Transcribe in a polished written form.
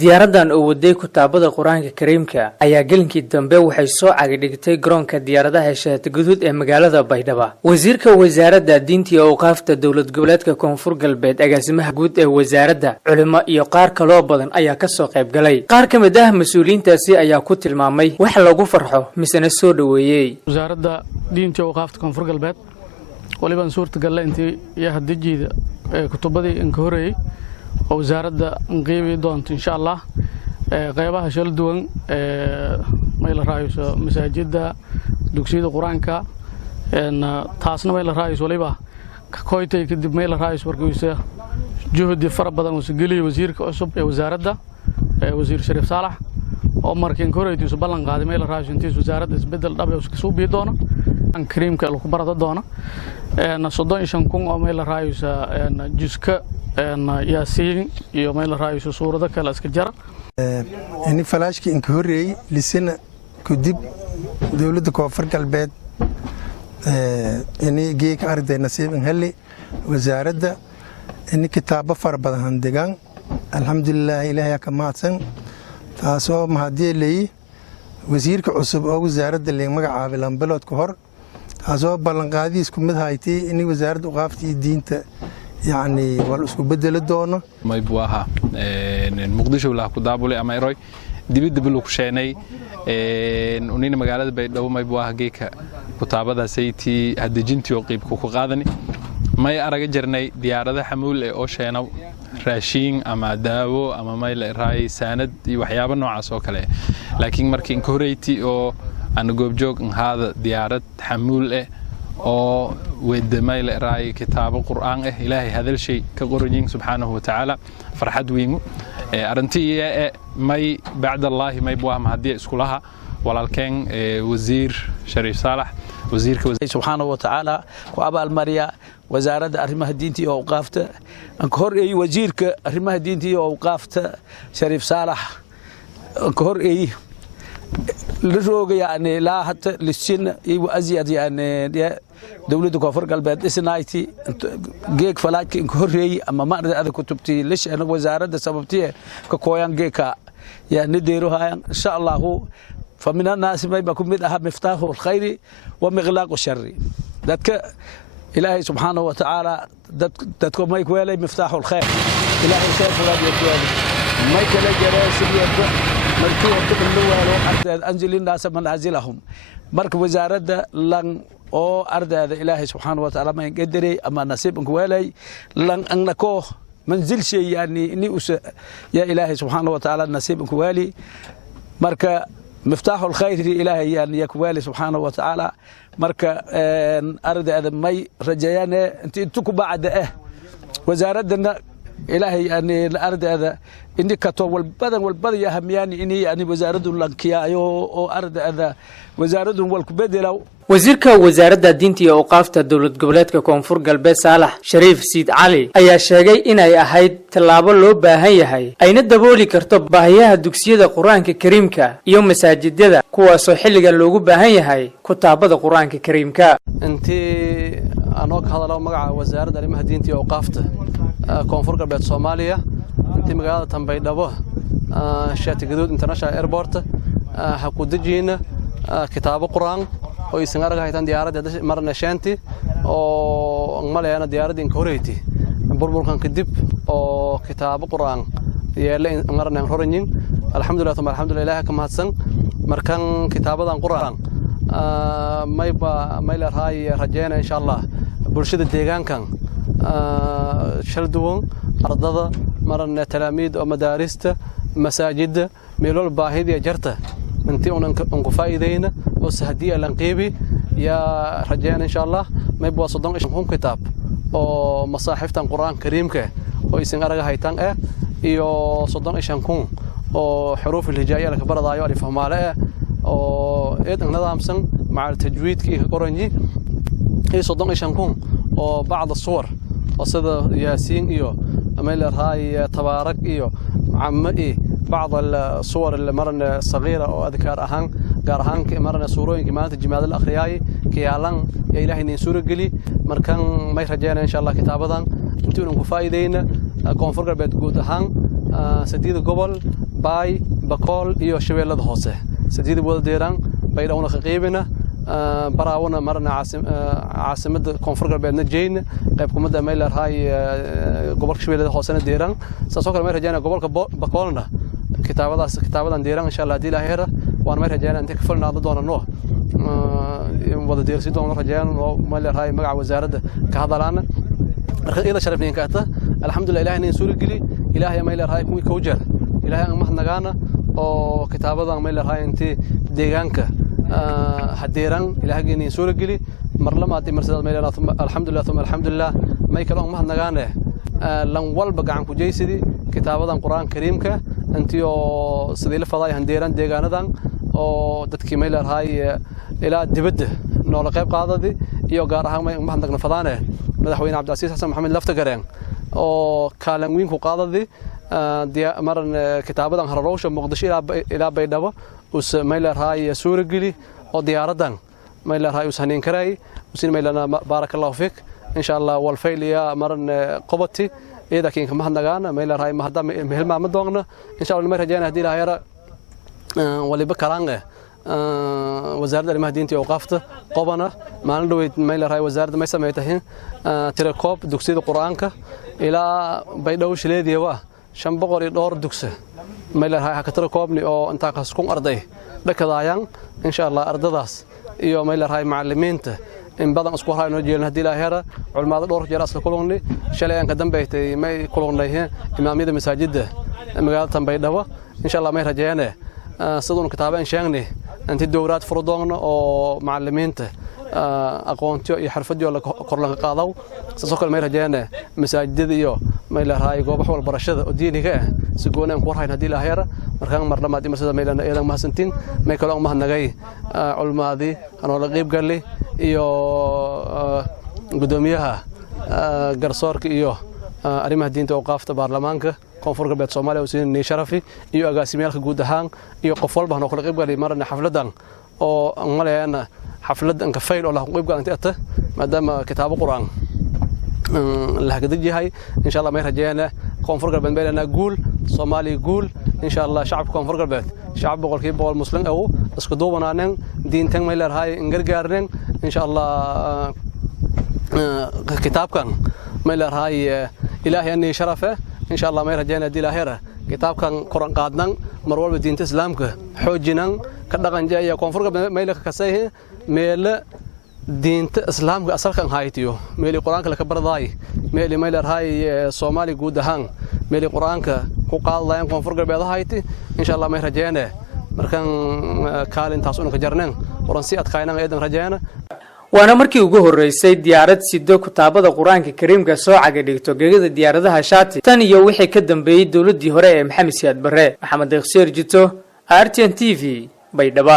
diyaaradan oo waday kutaabada quraanka kariimka ayaa gelinkii dambe waxay soo cagidhigtay garoonka diyaaradaha heshaata guduud ee magaalada Baydhabo. Wasiirka wasaaradda diinta iyo awqaafta dawlad goboleedka Koonfur Galbeed agaasimaha guud ee wasaaradda culimo iyo qaar kale oo badan ayaa ka soo qayb galay. Qaar ka mid ah mas'uuliyiintaasi ayaa ku tilmaamay wax lagu farxo misana soo dhaweeyay. wasaaradda diinta iyo awqaafta Koonfur Galbeed waliba suurtagal intii yahdijida kutubadii in ka horeeyay وزارة نقيبي دونت إن شاء الله قيبها شل دون ميل رئيس مساجد دكسيد القرآن كا إن تاسنا ميل رئيس وليبا كويتي كدب ميل رئيس وركويسة جهد فرق بدن وسجلي وزير كأسب وزارة ده وزير شريف صالح عمر كين كوريتي سبلان قادم ميل رئيس انتيس وزارة بدل دبل وسكسوب يدونا عن كريم كالخبرة دونا إن صدق إنشان كون ميل رئيس إن جزء ياسين يوم الرئيس صورة كلا اسكجرا إني فلاشك إنك هوري لسنة كدب دولة كوفر قلبات إني جيك أرد نصيب هلي وزارة إني كتابة فربض هندقان الحمد لله إلهي كماتن تاسو مهدي لي وزير كعصب أو وزارة اللي مقع بلان بلد كهر تاسو بلنقادي اسكم مدهايتي إني وزارة وقافتي دينتا يعني والاسكو بدل الدونه ما يبواها مقدشو ولا كدابولي اما يروي دبد بلو كشينay unina magaalada Baydhabo ma yibwaha geeka kutaabada sayti hadijintii oo qeybku ku qaadani may araga jirnay diyaarada xamuul ee oo sheeno raashin ama daawo ama mayl raay sanad iyo waxyaabo noocaas oo kale laakiin markii in koreyti oo aan goob joog hada diyaarad xamuul oo ودمايل راي كتاب القرآن إلهي هذا الشيء كقرنين سبحانه وتعالى فرحت وينو أرنتي ماي بعد الله ما يبوها مهدي اسكولها ولا كان وزير شريف صالح وزير سبحانه وتعالى وأبا المريا وزارة أرمها دينتي وأوقافته أنكهر أي وزير كأرمها دينتي وأوقافته شريف صالح أنكهر أي للروج يعني لا حتى للسن وأزيد يعني دولة كفر قلبات إسنايتي جيك فلاك إنكوري أما ما أرد هذا كتبتي ليش أنا وزارة سببتي كقويان جيكا يعني نديروها إن شاء الله هو فمن الناس ما يكون منها مفتاح الخير ومغلاق الشر ذاتك إلهي سبحانه وتعالى ذاتكم ما يكون لي مفتاح الخير إلهي شايف لا يكون ما يكون جراس يبدأ مركوب تقلوا أنزل الناس منازلهم مركب وزارة لن أو أرد هذا إلهي سبحانه وتعالى ما يقدري أما نصيب كوالي لن أنكوه منزل شيء يعني إني يا إلهي سبحانه وتعالى نصيب كوالي مركا مفتاح الخير إلهي يعني يا كوالي سبحانه وتعالى مركا أرد هذا ما رجيانه أنتوا بعد وزارتنا إلهي يعني الأرض هذا إني كتو والبدن يا همياني إني يعني وزارة لانكيا أو أرض هذا وزارة والكبدلو wasiirka wasaaradda diinta iyo awqaafta dawlad goboleedka Koonfur Galbeed Saalax Shariif Siid Cali ayaa sheegay inay ahayd talaabo loo baahan yahay ayna dabooli karto baahiyaha dugsiyada Quraanka Kariimka iyo masaajidada kuwaas oo xilliga loogu baahan yahay kutaabada Quraanka Kariimka intii anoo ka hadalo magaca wasaaradda arrimaha diinta iyo awqaafta Koonfur Galbeed Soomaaliya intii magaalada Baydhabo Shaati Gaduud International Airport ha ku dejina kitaabo Quraan oo isan arag haytan diyaaradda marna shanti oo maleeyana diyaaradda in koreyti burburkan kadib oo kitaabo Quraan yeelay marna horanyin alxamdulillah kama hadsan markan kitaabadan Quraan mayla raay rajayna insha Allah bulshada deegaankan shalduwan ardada marna talaamiid oo madaarista masaajida meelol baahida jarta انتي انكو فايدين وسهديه لنقيبي يا رجانا ان شاء الله ما يبغى صدق شنكون كتاب او مصاحف القران الكريم كه او يسن ارغا هيتان iyo صدق شنكون او حروف الهجائيه لك بردايو الف هماله او ايدن نظامسن مع التجويد كي قرنجي هي صدق شنكون او بعض الصور وسدا ياسين iyo اميل هاي تبارك iyo عمئي بعض الصور اللي مرنا صغيرة أو أذكار قارهان مرنا صورين كمان الجمال الأخرياي كيالان يا إلهي نسور قلي مركان ما يرجعنا إن شاء الله كتابا انتو نكو فايدين كونفور قلبت قود هان سديد قبل baay bakool iyo shabeellada hoose sideed wada deeraan baydhowna ka qaybina baraawna marna caasimada koonfur galbeedna jeyn qayb kumada meelar hay gobolka shabeellada hoosena deeraan saasoo kale ma rajayna gobolka bakoolna kitaabadan deeraan insha Allah diila heera waan ma rajayna inta ka falnaado doonano wada deersi doonano rajayna oo meelar hay magaca wasaaradda ka hadalana marka ila sharafneen ka ta alxamdulillah ilaahay in suuri gali ilaahay meelar hay kuwi ka wajar ilaahay aan mahnagaana oo kitaabadan meelar hay intii deegaanka hadeeran ilaahayna soo gali marlamaad imarsada meelana alxamdulillah may kala ma nagaane lan walba gacan ku jeysidi kitaabadan quraan kariimka intii oo sidii la faday hadeeran deegaanadan oo dadkii meelar hay ila dibadda noola qayb qaadadi iyo gaar ahaan ma nagna fadaane madaxweyne Cabdilcasiis Xasan Maxamed Laftagareen oo kaalin weyn ku qaadadi maran kitaabadan hararowsha muqdisho ila baydhabo us meelar hay suurageli oo diyaaradan meelar hay ushanin karay usin meelana barakallahu fiik insha Allah wal fayliya maran qabati ida kiin ka mahadnagaana meelar hay mahada meelma ma doogna insha Allah ma rajayna hadii ilaahayra waliba kalaange wasaaradda arrimaha diinta iyo awqaafta qobana maalin dhaweyd meelar hay wasaaradda ma sameeytahay tirakoob dugsiyada quraanka ila baydhabo shileediya waa 500 door dugsi meelar hay ka tirakoobni oo inta ka isku arday dhakadaayaan insha Allah ardadaas iyo meelar hay macallimiinta in badan isku hayno jeelna hadii la heera culimada dhowr jeer asla kulunni shalay aan ka dambeeyay may kulunnay imaamiyada masaajidda magaalada Baydhabo insha Allah may rajaynaa sidoo kitaabaan sheegnay intii dowlad furdoogna oo macallimiinta aqoontiyo iyo xirfadiyo la kor laga qaadaw sidoo kale may rajaynaa masaajidda iyo meelar hay goobaha waxbarashada oo diiniga ah si goonaan ku warhayn hadii la heera markaan marlamaad imarsada meelana eedan mahadsantiin may kala mahnagay culmaadi anoo la qayb galay iyo gudoomiyaha garsoorka iyo arrimaha diinta oo qaafta baarlamaanka koonfur galbeed Soomaaliya oo siin sharafi iyo agaasimayaasha guud ahaan iyo qof walba anoo kala qayb galay marna xafladan oo maleeyana xafladan ka fayl oo la qayb galantay maadaama kitaabo quraan la hagadajihay insha Allah may rajayna koonfur galbeed meelana guul Soomaaliya guul insha Allah shacabka koonfur galbeed shacab boqolkiiba boqol muslim oo isku duubanaaneen diintan meelar hay gargaarneen insha Allah kitaabkan meelar hay ilaahay ani sharafa insha Allah may rajayna dilaahira kitaabkan quraan qaadnan mar walba diinta islaamka xoojinan ka dhaqan jaya koonfur galbeed meelka ka sahay meel diinta islaamka asalkan haytiyo meel quraanka la ka barday meel hay Soomaali guud ahaan meel quraanka ku qaadayaan koonfur galbeed hayti insha Allah may rajayna markan kaalintaas uu ka jarnaan quraan si adkaynaan eedan rajayna waana markii ugu horeysay diyaarad sido kitaabada quraanka kariimka soo caga dhigto geegada diyaaradaha shaati tan iyo wixii ka dambeeyay dawladii hore ee Maxamed Siyaad Barre Maxamed Deeqsheer Jito RTN TV Baydhabo